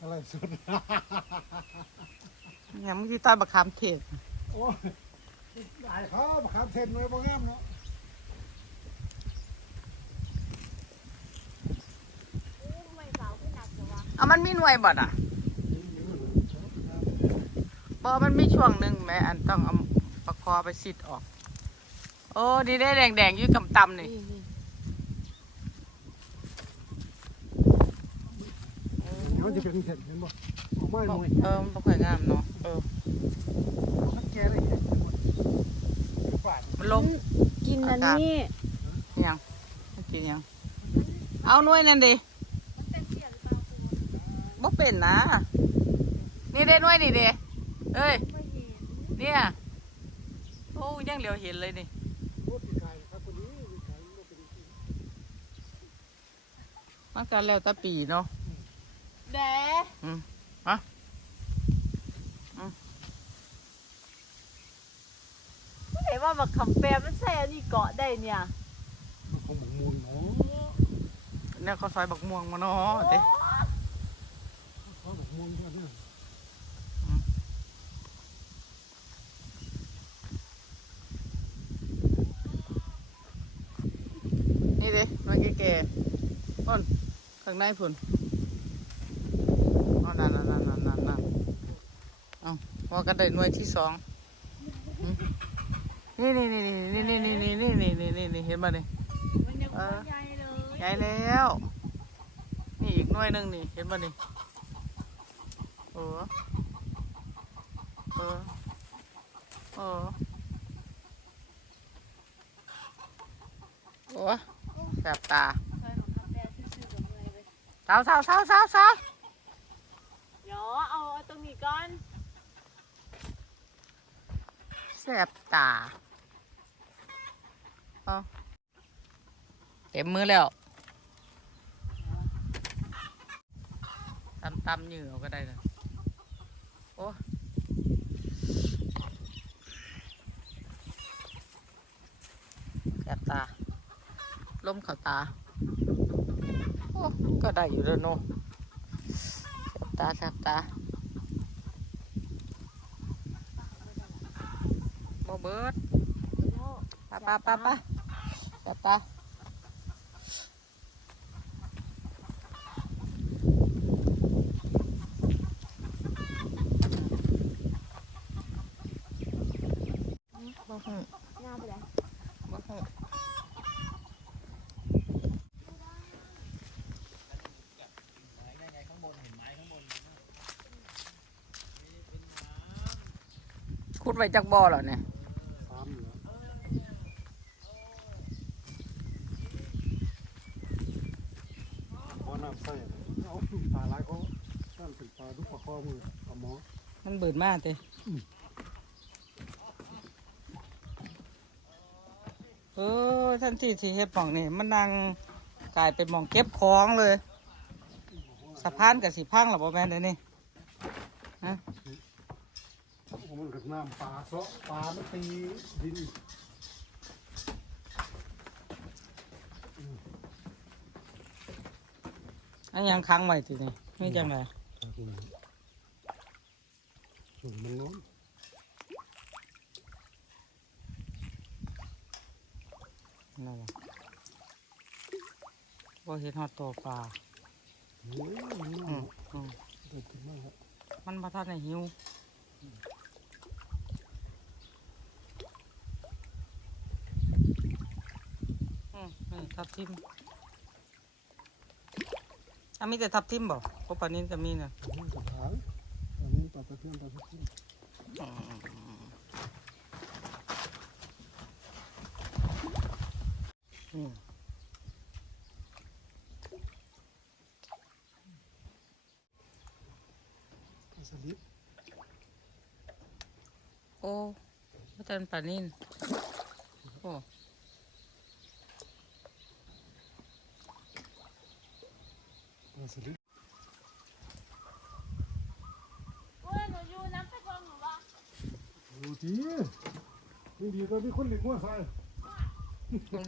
อะไรสุดอย่างเมื่อกี้ต้อยบักคำเทศโอ้ยได้เขาบักขามเทศหน่วยบ่งามเนาะเอามันมีหน่วยบ่อะบอมันมีช่วงหนึ่งแม่อันต้องเอาประคอไปสิดออก โอ้ดีได้แดงๆอยืดกำตำนี่ เขาจะเป็นเห็ดเห็นบ่ออกมาหน่วยเออมันบ่ค่อยงามเนาะเออมันแก่เลยเห็ดหมดฝาดมันลงกินอันนี้ยังมันกินยังเอาหน่วยนั่นดิบ่เป็นนะ นี่ได้หน่วยนี่เด้เอ้ยเนี่ยโอ้ยังเหลียวเห็นเลยนี่โอ้ปีกายครับคนนี้ปีกายมันบ่เป็นจริงมันก็แล้วแต่ปีเนาะ แดอืมฮะเห็นว่าบักคำแปรมันแซ่นี่เกาะได้เนี่ย มันของหมองมูลเนาะเนี่ยเขาซอยบักม่วงมาเนาะเด้เขาบอกมูลด้วยนะนี่เด้หน่วยแก่ๆต้นข้างในพุ่นอ๋อนั่นนั่นนั่นนั่นนั่นนั่น เอาว่ากันได้หน่วยที่สองอืมนี่นี่นี่นี่นี่นี่นี่นี่นี่นี่นี่นี่เห็นบ่นี่มันยังเออใหญ่เลยใหญ่แล้ว นี่อีกหน่วยหนึ่งนี่เห็นบ่นี่เออเออเออโอ้แสบตาใส่บักคำแปรซื่อๆกับเมื่อยเลยสาวสาวสาวสาวสาวเดี๋ยวเอาตรงนี้ก่อน แสบตาเอาเต็มมือแล้วตำตำเหยื่อก็ได้เลยโอ้แสบตาล้มเข่าตา โอ้ก็ได้อยู่แล้วเนาะแสบตาแสบตา บ่เบิดปะปะปะปะแสบตาบ่ฮู้หน้าไปแล้วบ่ฮู้ขุดไว้จากบ่อเหรอเนี่ย สามเหรอบ่อน้ำใส่เอาปลาหลายเขาตั้งเป็นปลาดุกปลาคอมือเอาหมอ มัน เบิดมากเต้เออท่านที่ที่เฮ็ดหม่องนี่มันนั่งกลายเป็นหม่องเก็บของเลยสะพานกับสิพังหรอบ่แม่นเด้นี่ฮะโอ้มันกับน้ำปลาเซาะปลามันตีดินอันยังค้างไว้ทีนี่ไม่จังไง ส่วนมันน้อนนั่นแหละบ่เห็นฮอดตัวปลาโอ้ยมันน้ออืนมอืมเด็ดขึ้นมากครับมันมาทันในหิวอืมนี่ทับทิมอะมีแต่ทับทิมบ่พวกปลานินก็มีน่ะ Patlatıyorsun patlatıyorsun. Hmm. Oh, bukan panin. Oh. ทีนี่ดีตอมีคนหลีกว่าใส่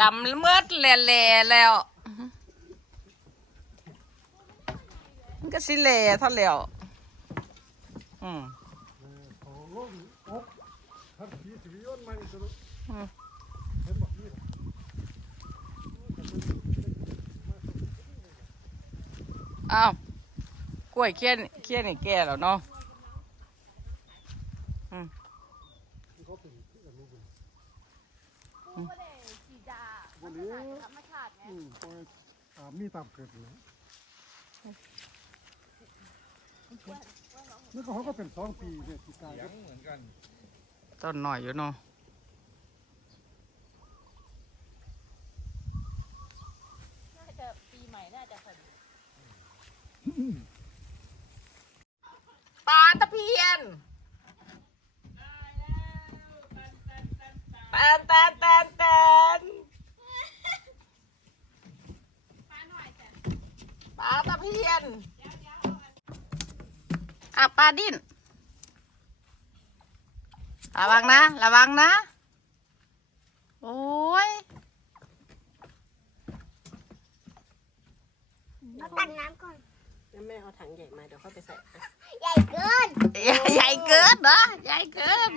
ดำเมืดแหล่แล่แล้ว มันก็สิแหล่เท่าแล้วอืมเดีย้อืมอ้าวกล้วยเคี้ยนเคี้ยนนี่แก่แล้วเนาะอืม ก็เป็นที่นนี้อยู่ผู้บ่ได้ฉีดยามันเป็าธรรมชาติไงอืาอ่ามีตามเกิดอล้นั่ก็เขาก็เป็นสองปีเนี่ยที่าเหมือนกันต้นหน่อยอยู่เนาะปีใหม่น่าจะคนปลาตะเพียน แปนแปนแปนแปนปลาตะเพียนอะปลาดิ้น ระวังนะ ระวังนะ โอ้ยมาตักน้ำก่อนแล้วแม่เอาถังใหญ่มาเดี๋ยวเขาไปใส่ ใหญ่เกิน ใหญ่เกินเหรอ ใหญ่เกิน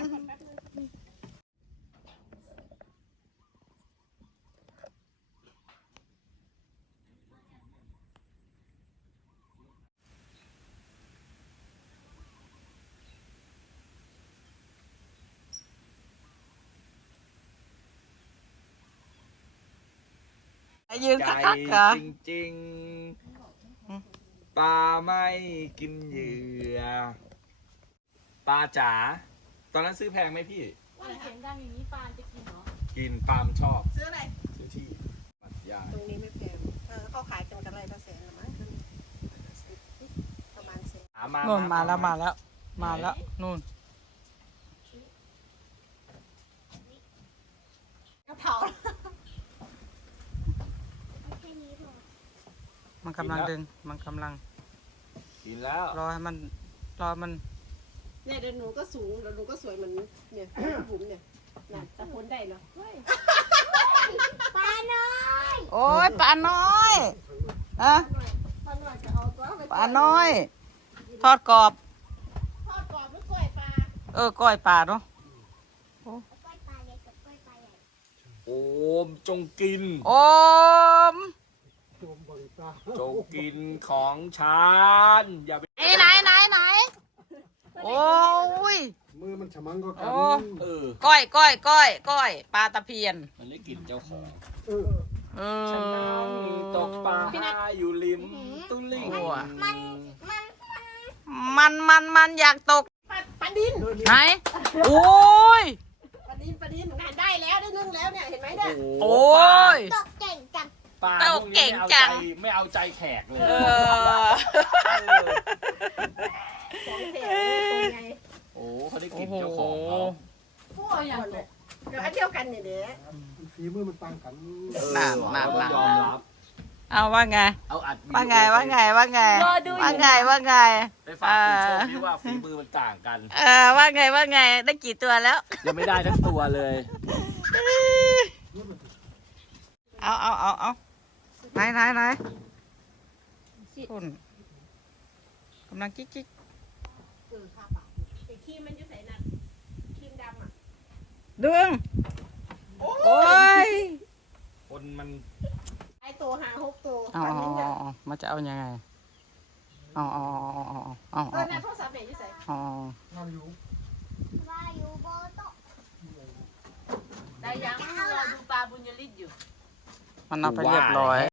ยืนคักๆเหรจริงๆปลาไม่กินเหยื่อปลาจ๋าตอนนั้นซื้อแพงไหมพี่ ว่าเสียงดังอย่างนี้ปลาจะกินเหรอกินปลามชอบซื้ออะไร ซื้อที่ตรงนี้ไม่แพงเออเขาขายกันอะไรก็แสนละมั้งประมาณแสนนู่นมาแล้วมาแล้ว มาแล้วนู่นกระเพรา มันกำลังดึง มันกำลังกินแล้ว รอให้มันรอมันเนี่ยเดี๋ยวหนูก็สูงแล้วหนูก็สวยเหมือนเนี่ยบุ๋มเนี่ยนะตะโกนไดเหรอเฮ้ยปลาน้อยโอ้ยปลาน้อยอะปลาน้อยน้อย ทอดกรอบ ทอดกรอบหรือกล้วยปลาเออกล้วยปลาเนาะโอมจงกิน โอม จงกินของฉันอย่าไปไหนไหนไหนโอ้ยมือมันฉมังก็กันเออก้อยก้อยก้อยก้อยปลาตะเพียน มันได้กลิ่นเจ้าของฉันนั่งตกปลาอยู่ริมตุ้งลิงมันมันมันมันอยากตกปลาดินไหนโอ้ยปลาดินปลาดินงานได้แล้วได้นึ่งแล้วเนี่ยเห็นไหมเนี่ยโอ้ย ปาเต้าพวกนี้เก่งไม่เอาจัใจง ไม่เอาใจแขกเลย เออโอ้เขาได้กลิ่นเจ้าของเขาผู้ออย่างเดี๋ยวอันเดียวกันเนี่ยเด้ฝีมือมันต่างกันนานนานนาน ยอมรับเอาว่าไง เอาว่าไงว่าไงว่าไงว่าไงว่าไง ไปฝากคุณชมที่ว่าฝีมือมันต่างกัน เออว่าไงว่าไงได้กี่ตัวแล้ว ยังไม่ได้ทั้งตัวเลย เอาเอาเอาเอา ไหนไหนไหนคุณกำลังกิ๊กกิ๊กดึง โอ้ย คนมันไอตัวหาหกตัวอ๋อมันจะเอายังไงอ๋ออ๋ออ๋ออ๋อตอนนั้นโทรศัพท์เนี่ยจะใส่อ๋อเราอยู่ว่าอยู่โบโตได้ยังเราดูปลาบุญยลิดอยู่ มันเอาไปเรียบร้อย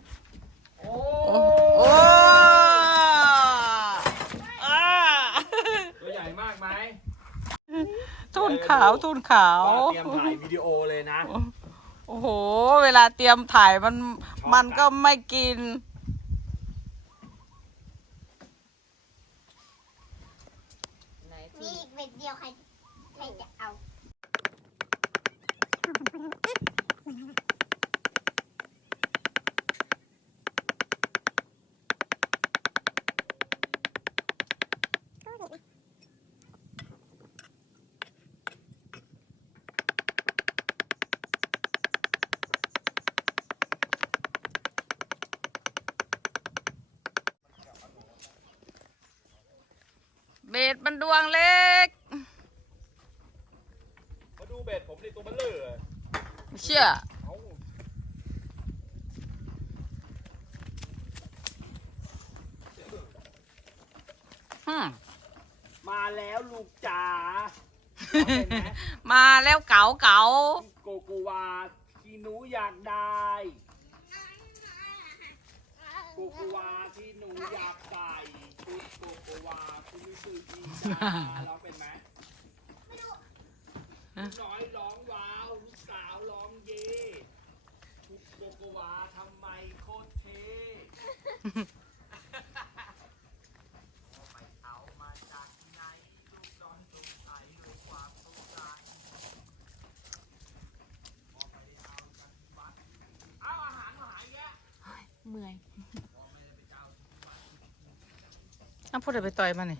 ขาวทุนขาวป้าเตรียมถ่ายวิดีโอเลยนะ โอ้โห เวลาเตรียมถ่ายมันชอบ มันอะก็ไม่กินมีอีกเบ็ดเดียวใครใครจะเอา มันดวงเล็ก มาดูเบ็ดผมในตัวมันเบลือเชื่อ เอ้าฮึมมาแล้วลูกจ๋าเอาเป็นไหมมาแล้วเก๋าเก๋าโกโกวาที่หนูอยากได้ โกโกวาที่หนูอยากใส่ ชุดโกโกวาที่ไม่ซื้อดีจ้าร้องเป็นไหมน้อยร้องว้าวลูกสาวร้องเย่ชุดโกโกวาทำไมโคตรเท่เอาไปเอามาจากไหนลูกน้อยสงสัยด้วยความสงสารเอาไปเอากันวัดเอาอาหารมาหายแยะเมื่อย น้ำพูดอะไรไปต่อยมานี่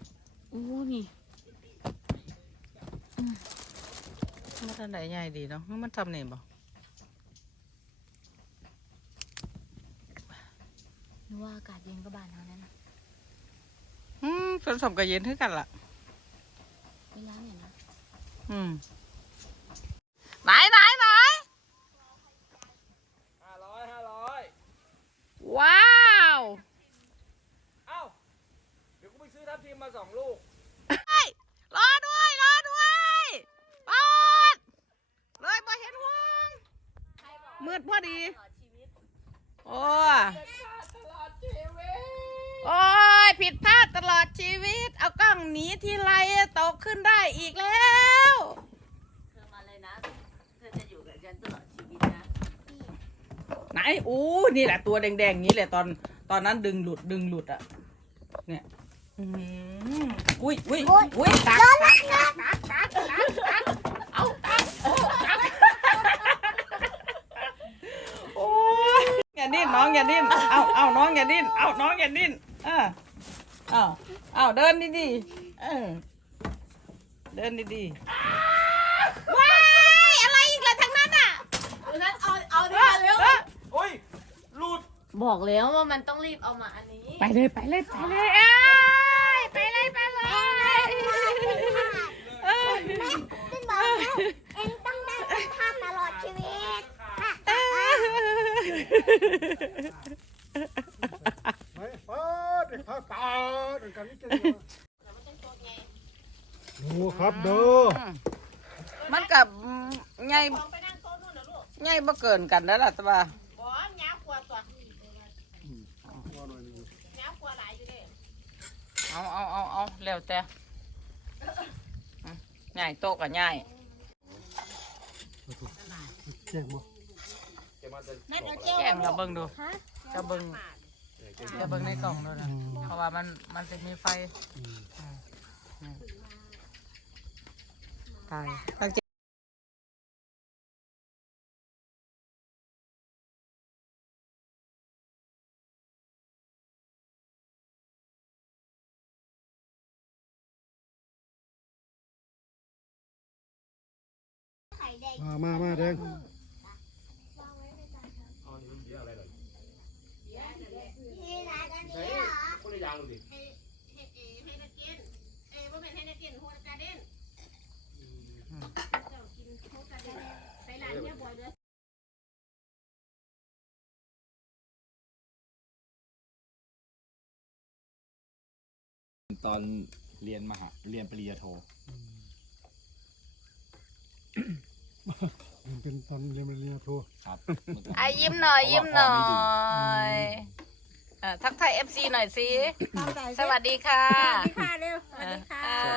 อู้นี่มันทันไหนใหญ่ดีเนาะมันทำนี่บ่นึกว่าอากาศเย็นก็บานเท่านั้นนะอืมผสมกับเย็นให้กันล่ะ เวลาเนี่ยนะ อืมไหนไหนไหน ห้าร้อยห้าร้อย ว้าว เอ้า เดี๋ยวกูไปซื้อทับทิมมาสองลูก รอด้วย รอด้วยปอดเลยบ่เห็นห่วงมืดพอดี โอ้โอ้ยผิดพลาดตลอดชีวิต เอากล้องหนีทีไรตกขึ้นได้อีกแล้ว เธอมาเลยนะ เธอจะอยู่กับฉันตลอดชีวิตนะ ไหนอู้นี่ แหละตัวแดงๆนี้แหละตอนตอนนั้นดึงหลุดดึงหลุดอะ เนี่ยอื้อหืออุ้ยอุ้ยอุ้ยตักตักตักตักตักตักตักเอาตักโอ้ตักโอ้ยอย่าดิ้นน้องอย่าดิ้นเอาเอาน้องอย่าดิ้นเอาน้องอย่าดิ้นเออเอาเอาเดินดีๆเออเดินดีๆว้ายอะไรอีกล่ะทั้งนั้นอะ เอาเอาดีเร็ว เออ โอ้ยหลุด บอกแล้วว่ามันต้องรีบเอามาอันนี้ ไปเลยไปเลยไปเลยเอ้ยไปเลยไปเลยเอ้ยซึ่งบอกแล้วเอ็งต้องได้เป็นภาพตลอดชีวิตไปเปิดเด็กข้าวตาเด็กกันนี่เก่งโอ้ครับเด้อมันกับไงของไปนั่งโต๊ะนู่นนะลูกไงบ่เกินกันแล้วล่ะแต่ว่า บอสยาวกว่าตัว ว่าหน่อยหนึง ยาวกว่าหลายอยู่เด้ เอาเอาเอาเอาเร็วแต่อืมง่ายโตะกับง่ายเก่งบ่แกล้งเราเบิ่งดูจะเบิ่งจะเบิ่งในกล่องดูนะเพราะว่ามันมันจะมีไฟอืมอืมตายตั้งใจ มามามาแดงที่ร้านอันนี้เหรอคนละอย่างดูดิให้ให้เอให้นักเก็นเอ้บ่แม่นให้นักเก็นโฮกาเด้นเจ้ากินโฮกาเด้นไปร้านเฮียบอยเด้อตอนเรียนมหาเรียนปริญญาโท มันเป็นตอนเรียนปริญญาโทครับอะยิ้มหน่อยยิ้มหน่อเพราะว่าพ่อไม่ดื่ยอะทักทายเอฟซีหน่อยสิสวัสดีค่ะค่ะเร็วสวัสดีค่ะเอ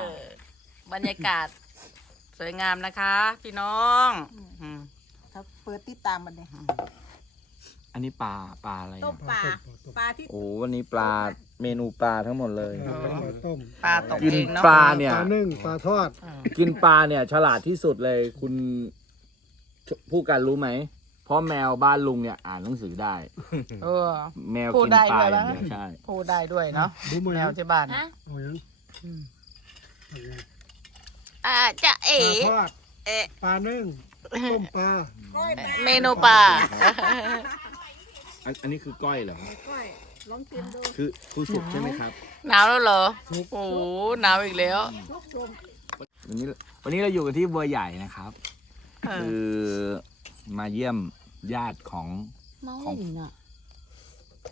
อบรรยากาศ สวยงามนะคะ พี่น้องอืมถ้าเปิดติดตามมันเนี่ยอันนี้ปลาปลาอะไรต้มปลาปลาที่โอ้วันนี้ปลา เมนูปลาทั้งหมดเลย ปลาต้มปลาตกกินเองเนาะปลาเนี่ย ปลานึ่งปลาทอด กินปลาเนี่ย ฉลาดที่สุดเลย คุณผู้การรู้ไหม เพราะแมวบ้านลุงเนี่ยอ่านหนังสือได้ เออ แมวพูดกินได้ปลาด้วยอย่างวะเดียวใช่ พูดได้ด้วยเนาะดูมือแมนะวที่บ้าน ฮะเอายังอ่าจะปเอ๋ลาทอดเอ๊ะ ปลานึ่งต้มปลาเมนูปลาอันอันนี้คือก้อยเหรอ ก้อย ลองกินดูคือคือสุกใช่ไหมครับ หนาวแล้วเหรอ โอ้โหหนาวอีกแล้ว ลูกชมวันนี้วันนี้เราอยู่กันที่บัวใหญ่นะครับ เออ คือมาเยี่ยมญาติของของ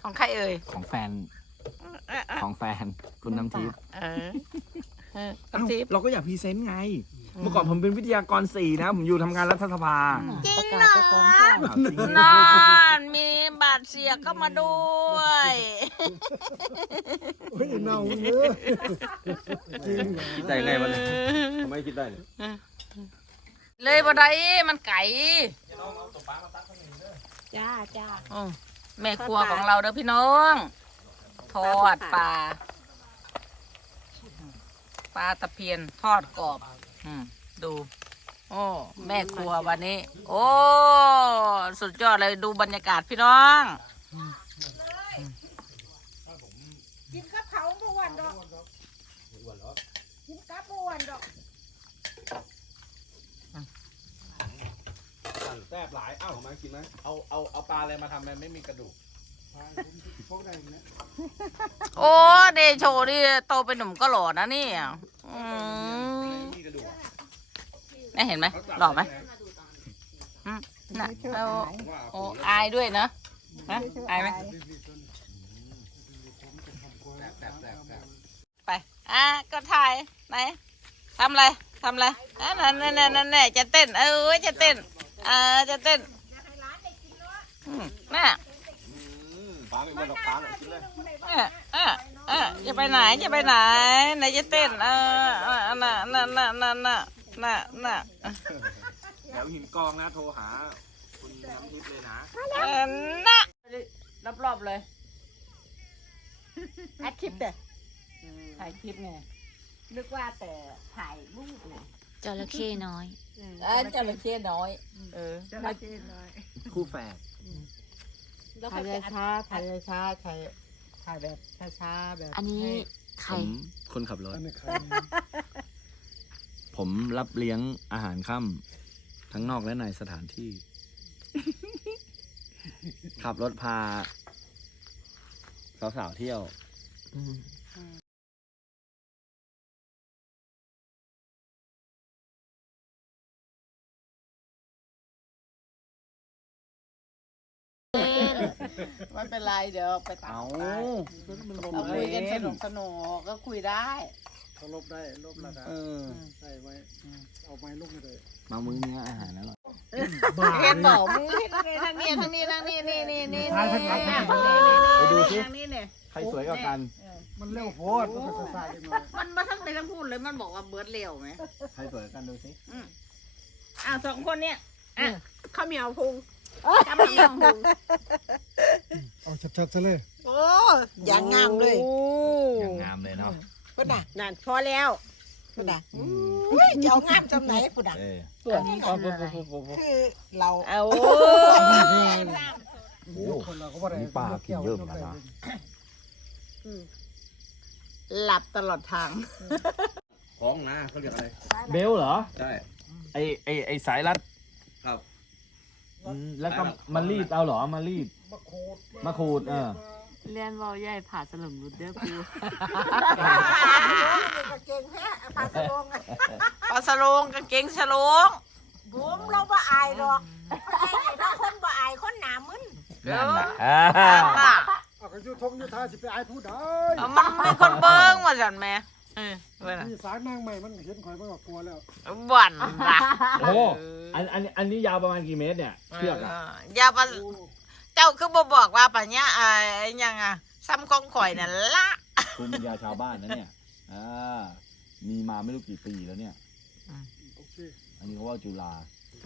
ของใครเอ่ยของแฟนของแฟนคุณน้ำทิพย์เออเออน้ำทิพย์เราก็อยากพรีเซนต์ไง เมื่อก่อนผมเป็นวิทยากรสี่นะ ผมอยู่ทำงานรัฐสภา จริงเหรออ้าวจริงนอนมีบาดเสียก็มาด้วย เฮ้ยเน่าเนื้อจริงเหรอคิดได้ไงวะเนี่ยทำไมคิดได้เนี่ยเลยบ่ได้มันไก่จ้าจ้า อืมแม่ครัวของเราเด้อพี่น้องทอดปลาปลาตะเพียนทอดกรอบอืม ดู โอ้แม่ครัววันนี้ โอ้ สุดยอดเลยดูบรรยากาศพี่น้องกินกับเขาเมื่อวันดอกกินกับเมื่อวันดอกแซ่บหลาย เอ้ามากินไหมเอาเอาเอาปลาอะไรมาทำมันไม่มีกระดูกพวกได้นะโอ้ เดโชนี่โตเป็นหนุ่มก็หล่อนะนี่อืม มีกระดูกนี่เห็นไหมหล่อไหมอืมน่ะเอาโอ้อายด้วยนะฮะอายไหมแซ่บแซ่บแซ่บไป อะก็ถ่ายไหนทำอะไรทำอะไรอะนั่นนั่นนั่นนั่นนั่นจะเต้น เออจะเต้น เออจะเต้นอืมน่ะปลาไม่หมดหรอกปลาหน่อยกินเลยเออเออเออจะไปไหนจะไปไหนไหนจะเต้นเออเออน่ะน่ะน่ะน่ะน่ะน่ะน่ะแถวหินกองนะโทรหาคุณน้ำทิพย์เลยนะเออน่ะรอบๆเลยอัดคลิปเด้อถ่ายคลิปไงนึกว่าแต่ถ่ายรูปเลยจระเข้น้อยเออจระเข้น้อย เออจะมาเจนเลยคู่แฝดแล้วถ่าก็ยจะอัดช้าๆถ่ายช้าๆถ่าย ถ่ายแบบช้าๆแบบอันนี้ให้ใคผร มคนขับรถ อันนี้ใครผมรับเลี้ยงอาหารค่ำทั้งนอกและในสถานที่ ขับรถพา สาวๆเที่ยว ไม่เป็นไรเดี๋ยวไปตัดเอามันลมเราได้คุยกันสนุกสนุกก็คุยได้เขาลบได้ลบระดับเออใส่ไว้เอาไม้ลูกไม่ได้มามื้อนี้อาหารอร่อยเห็นบอกมึงเห็นทางนี้ทางนี้ทางนี้นี่นี่นี่ถ่ายทั้งหลายนี่ไปดูสิทางนี้เนี่ยใครสวยกว่ากันมันเร็วโพดมันเป็นสายกันหน่อยมันมาทั้งในทั้งพูดเลยมันบอกว่าเบิร์ดเร็วไหมใครสวยกว่ากันดูสิอะสองคนเนี่ยอะข้าวเหนียวพุง จำไม่ยอมพุงเอาชัดๆซะเลยโอ้อย่างงามเลยอย่างงามเลยเนาะพุดน่ะนั่นพอแล้วพุดน่ะอุ้ยจะเอางามจำไหนพุดน่ะเออตัวนี้ก่อนคือเราเอาคนเราก็บ่ได้นี่ปลากินเยอะเหมือนกันนะหลับตลอดทางของนะเขาเรียกอะไร เบลเหรอ ใช่ ไอไอไอสายรัด ครับ แล้วก็มารีดเอาเหรอมารีดมาโคดมาขูดเออเลียนวอลใหญ่ผ่าสลุมรุดเด้อปูเก่งแค่พาสลงปลาสโลงกางเกงสโลงบุ้มเราบ่อายหรอกไอ้เราคนบ่อายคนหนามึนนั่นน่ะเอาก็อยู่ทงอยู่ท่าสิไปอายผู้ใดมันมีคนเบิ้งว่าจันแม่ เออว้ยนะมีสายนางใหม่มันเห็นข่อยมันก็กลัวแล้วบ่อนละโอ้อันอันอันนี้ยาวประมาณกี่เมตรเนี่ยเชือกอะอย่าปะเจ้าคือบ่บอกว่าปัญญาไอ้ยังอะซ้ำกองข่อยน่ะละภูมิปัญญาชาวบ้านนะเนี่ยอ่ามีมาไม่รู้กี่ปีแล้วเนี่ย โอเคอันนี้เขาว่าจุฬา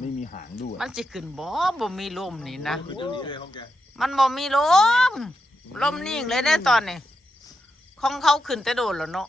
ไม่มีหางด้วยมันจะขึ้นบ่บ่มีลมนี่นะเป็นเจ้าหนี้เลยของแกมันบ่มีลม ลมนิ่งเลยได้ตอนนี้ ของเขาขึ้นแต่โดนแล้วเนาะ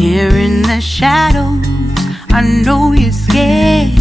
Here in the shadows, I know you're scared.